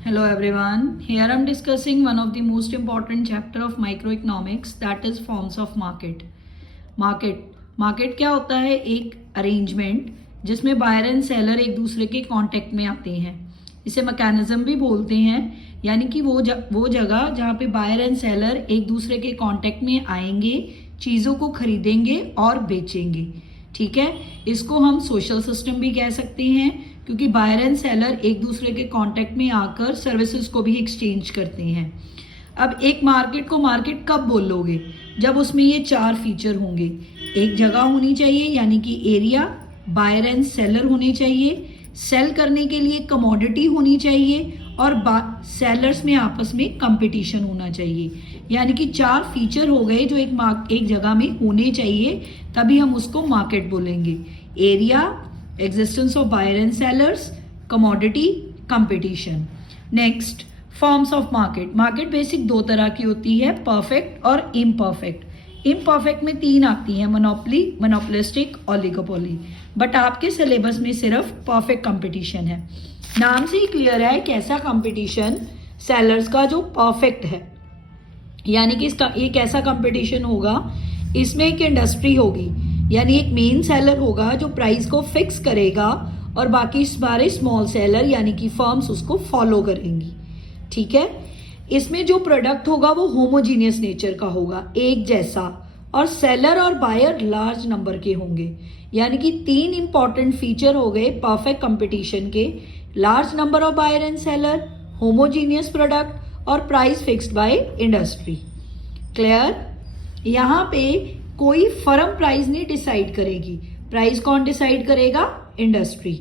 Hello everyone. Here I am discussing one of the most important chapter of microeconomics, that is forms of market. Market क्या होता है? एक arrangement जिसमें buyer and seller एक दूसरे के कांटेक्ट में आते हैं. इसे मैकेनिज्म भी बोलते हैं, यानी कि वो जगह जहाँ पे बायर एंड सेलर एक दूसरे के कांटेक्ट में आएंगे, चीज़ों को खरीदेंगे और बेचेंगे. ठीक है, इसको हम सोशल सिस्टम भी कह सकते हैं, क्योंकि बायर एंड सेलर एक दूसरे के कांटेक्ट में आकर सर्विसेज को भी एक्सचेंज करते हैं. अब एक मार्केट को मार्केट कब बोलोगे? जब उसमें ये चार फीचर होंगे. एक जगह होनी चाहिए, यानी कि एरिया, बायर एंड सेलर होने चाहिए, सेल करने के लिए कमोडिटी होनी चाहिए, और सेलर्स में आपस में कंपटीशन होना चाहिए. यानी कि चार फीचर हो गए जो एक जगह में होने चाहिए, तभी हम उसको मार्केट बोलेंगे. Area, existence of buyer and sellers, commodity, competition. Next, forms of market. Market basic दो तरह की होती है, परफेक्ट और इम्परफेक्ट. इम्परफेक्ट में तीन आती हैं, मोनोपोली, मोनोपोलिस्टिक, ओलिगोपोली. बट आपके सिलेबस में सिर्फ परफेक्ट कंपटीशन है. नाम से ही क्लियर है कैसा कंपटीशन, सेलर्स का जो परफेक्ट है. यानी कि इसका एक ऐसा कंपटीशन होगा, इसमें एक इंडस्ट्री होगी, यानी एक मेन सेलर होगा जो प्राइस को फिक्स करेगा, और बाकी सारे स्मॉल सेलर यानी कि फर्म्स उसको फॉलो करेंगी. ठीक है, इसमें जो प्रोडक्ट होगा वो होमोजीनियस नेचर का होगा, एक जैसा, और सेलर और बायर लार्ज नंबर के होंगे. यानी कि तीन इंपॉर्टेंट फीचर हो गए परफेक्ट कंपटीशन के: large number of buyer and seller, homogeneous product, और price fixed by industry. Clear? यहाँ पे कोई फर्म प्राइस नहीं डिसाइड करेगी. प्राइस कौन डिसाइड करेगा? इंडस्ट्री.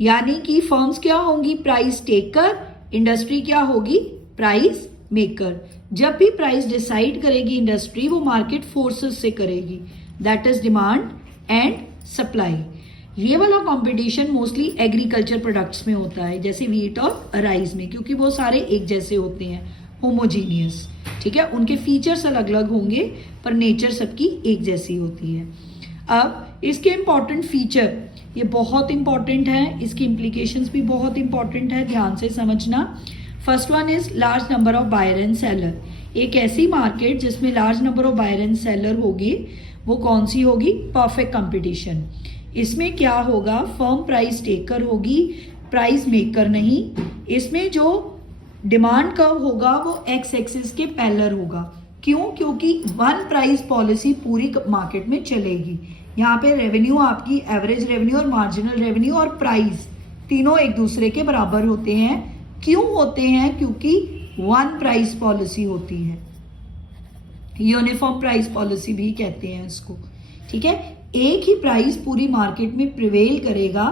यानी कि फर्म्स क्या होंगी? Price taker. इंडस्ट्री क्या होगी? Price maker. जब भी प्राइस डिसाइड करेगी इंडस्ट्री, वो मार्केट फोर्सेस से करेगी, that is demand and supply. ये वाला कंपटीशन मोस्टली एग्रीकल्चर प्रोडक्ट्स में होता है, जैसे वीट और राइस में, क्योंकि वो सारे एक जैसे होते हैं, होमोजीनियस. ठीक है, उनके फीचर्स अलग अलग होंगे पर नेचर सबकी एक जैसी होती है. अब इसके इंपॉर्टेंट फीचर, ये बहुत इंपॉर्टेंट है, इसकी इम्प्लीकेशंस भी बहुत इंपॉर्टेंट है, ध्यान से समझना. First one is large number of buyer and seller. एक ऐसी मार्केट जिसमें large number of buyer and seller होगी, वो कौन सी होगी? Perfect competition. इसमें क्या होगा? फर्म प्राइस टेकर होगी, प्राइस मेकर नहीं. इसमें जो डिमांड कर्व होगा वो एक्स एक्सिस के पैरेलल होगा. क्यों? क्योंकि वन प्राइस पॉलिसी पूरी मार्केट में चलेगी. यहाँ पे रेवेन्यू, आपकी एवरेज रेवेन्यू और मार्जिनल रेवेन्यू और प्राइस तीनों एक दूसरे के बराबर होते हैं. क्यों होते हैं? क्योंकि वन प्राइस पॉलिसी होती है, यूनिफॉर्म प्राइस पॉलिसी भी कहते हैं इसको. ठीक है, एक ही प्राइस पूरी मार्केट में प्रिवेल करेगा.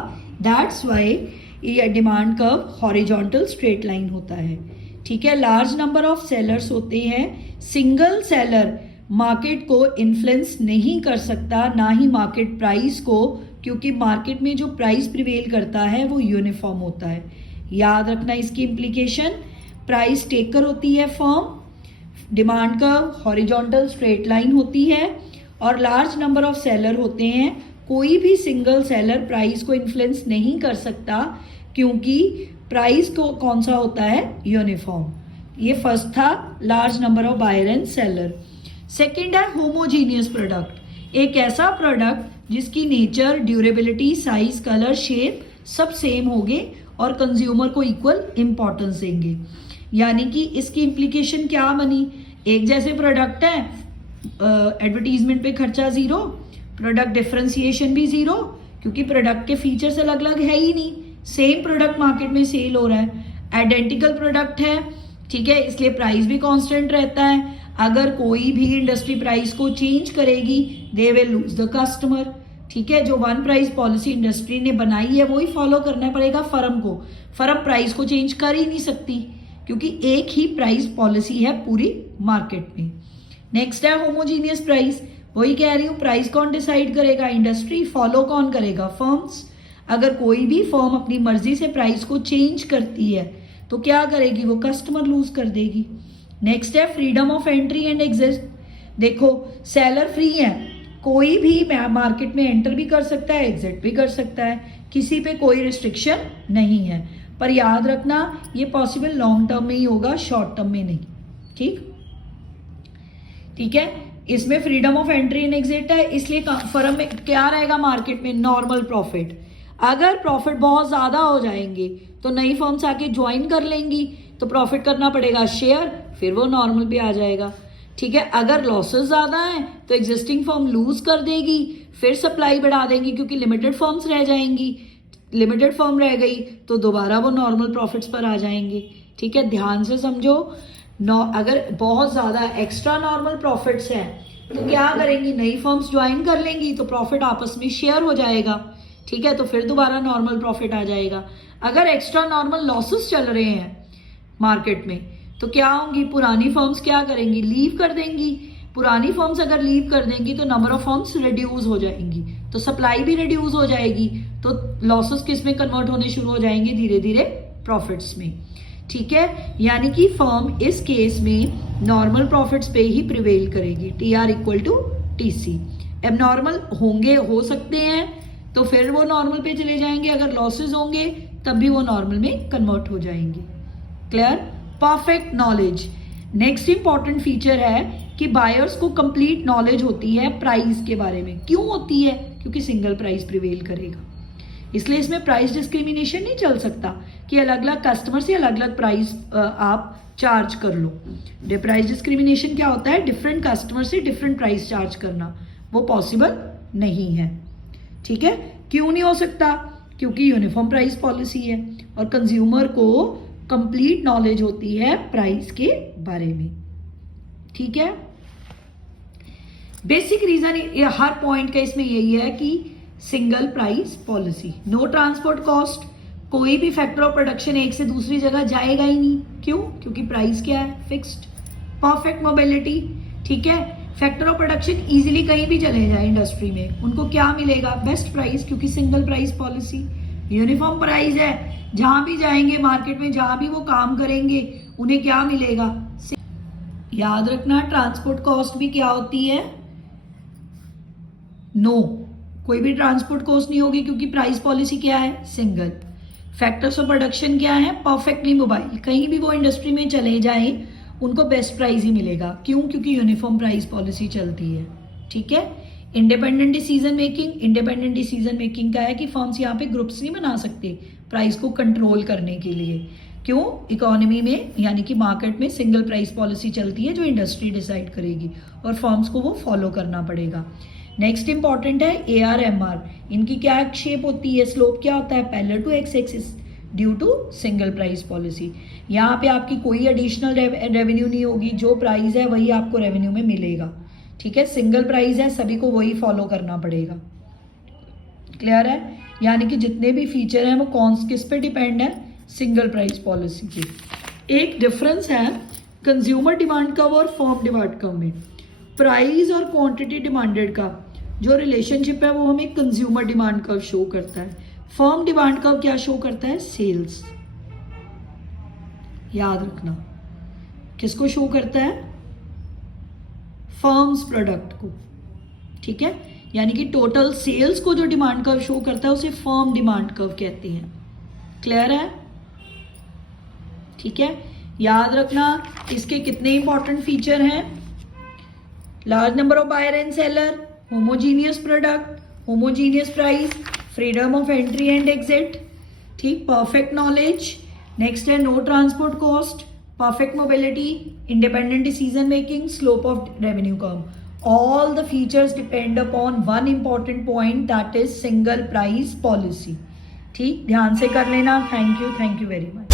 दैट्स वाई ये demand curve horizontal straight line होता है. ठीक है, लार्ज नंबर ऑफ सेलर्स होते हैं. सिंगल सेलर मार्केट को इन्फ्लुएंस नहीं कर सकता, ना ही मार्केट प्राइस को, क्योंकि मार्केट में जो प्राइस प्रिवेल करता है वो यूनिफॉर्म होता है. याद रखना इसकी इम्प्लीकेशन. प्राइस टेकर होती है firm, demand curve horizontal straight line होती है, और लार्ज नंबर ऑफ सेलर होते हैं. कोई भी सिंगल सेलर प्राइस को इन्फ्लुएंस नहीं कर सकता, क्योंकि प्राइस को कौन सा होता है? यूनिफॉर्म. ये फर्स्ट था, large number of buyer and seller. Second है होमोजीनियस प्रोडक्ट. एक ऐसा प्रोडक्ट जिसकी nature, durability, size, colour, shape सब सेम होंगे और कंज्यूमर को इक्वल इंपॉर्टेंस देंगे. यानी कि इसकी इम्प्लीकेशन क्या बनी? एक जैसे प्रोडक्ट है, एडवर्टीजमेंट पे खर्चा जीरो, प्रोडक्ट डिफरेंशिएशन भी जीरो, क्योंकि प्रोडक्ट के फीचर्स अलग अलग है ही नहीं. सेम प्रोडक्ट मार्केट में सेल हो रहा है, आइडेंटिकल प्रोडक्ट है. ठीक है, इसलिए प्राइस भी कांस्टेंट रहता है. अगर कोई भी इंडस्ट्री प्राइस को चेंज करेगी, they will lose the customer. ठीक है, जो वन प्राइस पॉलिसी इंडस्ट्री ने बनाई है वही फॉलो करना पड़ेगा फर्म को. फर्म प्राइस को चेंज कर ही नहीं सकती, क्योंकि एक ही प्राइस पॉलिसी है पूरी मार्केट में. नेक्स्ट है होमोजीनियस प्राइस. वही कह रही हूँ, प्राइस कौन डिसाइड करेगा? इंडस्ट्री. फॉलो कौन करेगा? फर्म्स. अगर कोई भी फर्म अपनी मर्जी से प्राइस को चेंज करती है तो क्या करेगी? वो कस्टमर लूज कर देगी. नेक्स्ट है freedom of entry and exit. देखो, सेलर फ्री है, कोई भी मार्केट में एंटर भी कर सकता है, एग्जिट भी कर सकता है, किसी पे कोई रिस्ट्रिक्शन नहीं है. पर याद रखना ये पॉसिबल लॉन्ग टर्म में ही होगा, शॉर्ट टर्म में नहीं। ठीक है। इसमें freedom of entry and exit है, इसलिए फर्म में क्या रहेगा मार्केट में, नॉर्मल प्रॉफिट। अगर प्रॉफिट बहुत ज्यादा हो जाएंगे तो नई फर्म्स आके ज्वाइन कर लेंगी, तो प्रॉफिट करना पड़ेगा शेयर, फिर वो नॉर्मल पे आ जाएगा। ठीक है। अगर लॉसेस ज्यादा हैं तो एग्जिस्टिंग फर्म लूज कर देगी, फिर सप्लाई बढ़ा देंगी क्योंकि लिमिटेड फर्म्स रह जाएंगी, लिमिटेड फर्म रह गई तो दोबारा वो नॉर्मल प्रॉफिट्स पर आ जाएंगे। ठीक है, ध्यान से समझो। अगर बहुत ज्यादा एक्स्ट्रा नॉर्मल प्रॉफिट्स हैं तो क्या करेंगी, नई फर्म्स ज्वाइन कर लेंगी तो प्रॉफिट आपस में शेयर हो जाएगा। ठीक है, तो फिर दोबारा नॉर्मल प्रॉफिट आ जाएगा। अगर एक्स्ट्रा नॉर्मल लॉसेस चल रहे हैं मार्केट में तो क्या होंगी, पुरानी फर्म्स क्या करेंगी, लीव कर देंगी। पुरानी फर्म्स अगर लीव कर देंगी तो नंबर ऑफ फर्म्स रिड्यूस हो जाएंगी, तो सप्लाई भी रिड्यूस हो जाएगी, तो लॉसेस किस में कन्वर्ट होने शुरू हो जाएंगे, धीरे धीरे प्रॉफिट्स में। ठीक है, यानी कि फर्म इस केस में नॉर्मल प्रॉफिट्स पे ही प्रिवेल करेगी, TR equal to TC। Abnormal होंगे, हो सकते हैं, तो फिर वो नॉर्मल पे चले जाएंगे, अगर लॉसेस होंगे तब भी वो नॉर्मल में कन्वर्ट हो जाएंगे। Clear. Perfect knowledge next important feature है कि बायर्स को कंप्लीट नॉलेज होती है प्राइस के बारे में। क्यों होती है, क्योंकि सिंगल प्राइस प्रिवेल करेगा, इसलिए इसमें प्राइस डिस्क्रिमिनेशन नहीं चल सकता कि अलग अलग कस्टमर से अलग अलग प्राइस आप चार्ज कर लो। प्राइस डिस्क्रिमिनेशन क्या होता है, डिफरेंट कस्टमर से डिफरेंट प्राइस चार्ज करना, वो पॉसिबल नहीं है। ठीक है, क्यों नहीं हो सकता, क्योंकि यूनिफॉर्म प्राइस पॉलिसी है और कंज्यूमर को कंप्लीट नॉलेज होती है प्राइस के बारे में। ठीक है, बेसिक रीजन हर पॉइंट का इसमें यही है कि single price policy, no transport cost, कोई भी फैक्टर ऑफ प्रोडक्शन एक से दूसरी जगह जाएगा ही नहीं। क्यों, क्योंकि प्राइस क्या है, फिक्स्ड। परफेक्ट मोबिलिटी, ठीक है, फैक्टर ऑफ प्रोडक्शन इजीली कहीं भी चले जाए इंडस्ट्री में, उनको क्या मिलेगा, बेस्ट प्राइस, क्योंकि single price policy. Uniform price है, जहां भी जाएंगे मार्केट में, जहां भी वो काम करेंगे उन्हें क्या मिलेगा। याद रखना ट्रांसपोर्ट कॉस्ट भी क्या होती है, नो, कोई भी ट्रांसपोर्ट कॉस्ट नहीं होगी क्योंकि प्राइस पॉलिसी क्या है, सिंगल। फैक्टर्स ऑफ प्रोडक्शन क्या है, परफेक्टली मोबाइल, कहीं भी वो इंडस्ट्री में चले जाएं उनको बेस्ट प्राइस ही मिलेगा। क्यों, क्योंकि यूनिफॉर्म प्राइस पॉलिसी चलती है। ठीक है, independent decision making, independent decision making का है कि फर्म्स यहाँ पे ग्रुप्स नहीं बना सकते प्राइस को कंट्रोल करने के लिए। क्यों, इकोनॉमी में यानी कि मार्केट में सिंगल प्राइस पॉलिसी चलती है जो इंडस्ट्री डिसाइड करेगी और फर्म्स को वो फॉलो करना पड़ेगा। नेक्स्ट इंपॉर्टेंट है AR/MR, इनकी क्या शेप होती है, स्लोप क्या होता है, parallel to X axis due to single price policy. यहाँ पे आपकी कोई एडिशनल रेवेन्यू नहीं होगी, जो प्राइस है वही आपको रेवेन्यू में मिलेगा। ठीक है, सिंगल प्राइस है, सभी को वही फॉलो करना पड़ेगा। क्लियर है, यानी कि जितने भी फीचर हैं वो किस पे डिपेंड है, सिंगल प्राइस पॉलिसी पे। एक डिफरेंस है कंज्यूमर डिमांड कर्व और फर्म डिमांड कर्व में। प्राइस और क्वांटिटी डिमांडेड का जो रिलेशनशिप है वो हमें कंज्यूमर डिमांड कर्व शो करता है, फर्म डिमांड कर्व क्या शो करता है, सेल्स। याद रखना, किसको शो करता है, फर्म्स प्रोडक्ट को। ठीक है, यानी कि टोटल सेल्स को जो डिमांड कर्व शो करता है उसे फर्म डिमांड कर्व कहते हैं। क्लियर है, ठीक है, याद रखना इसके कितने इंपॉर्टेंट फीचर हैं, large number of buyer and seller, homogeneous product, homogeneous price, freedom of entry and exit, ठीक, परफेक्ट नॉलेज, नेक्स्ट है no transport cost, perfect mobility, independent decision making, slope of revenue curve. All the features depend upon one important point, that is single price policy. ठीक, ध्यान से कर लेना। Thank you very much.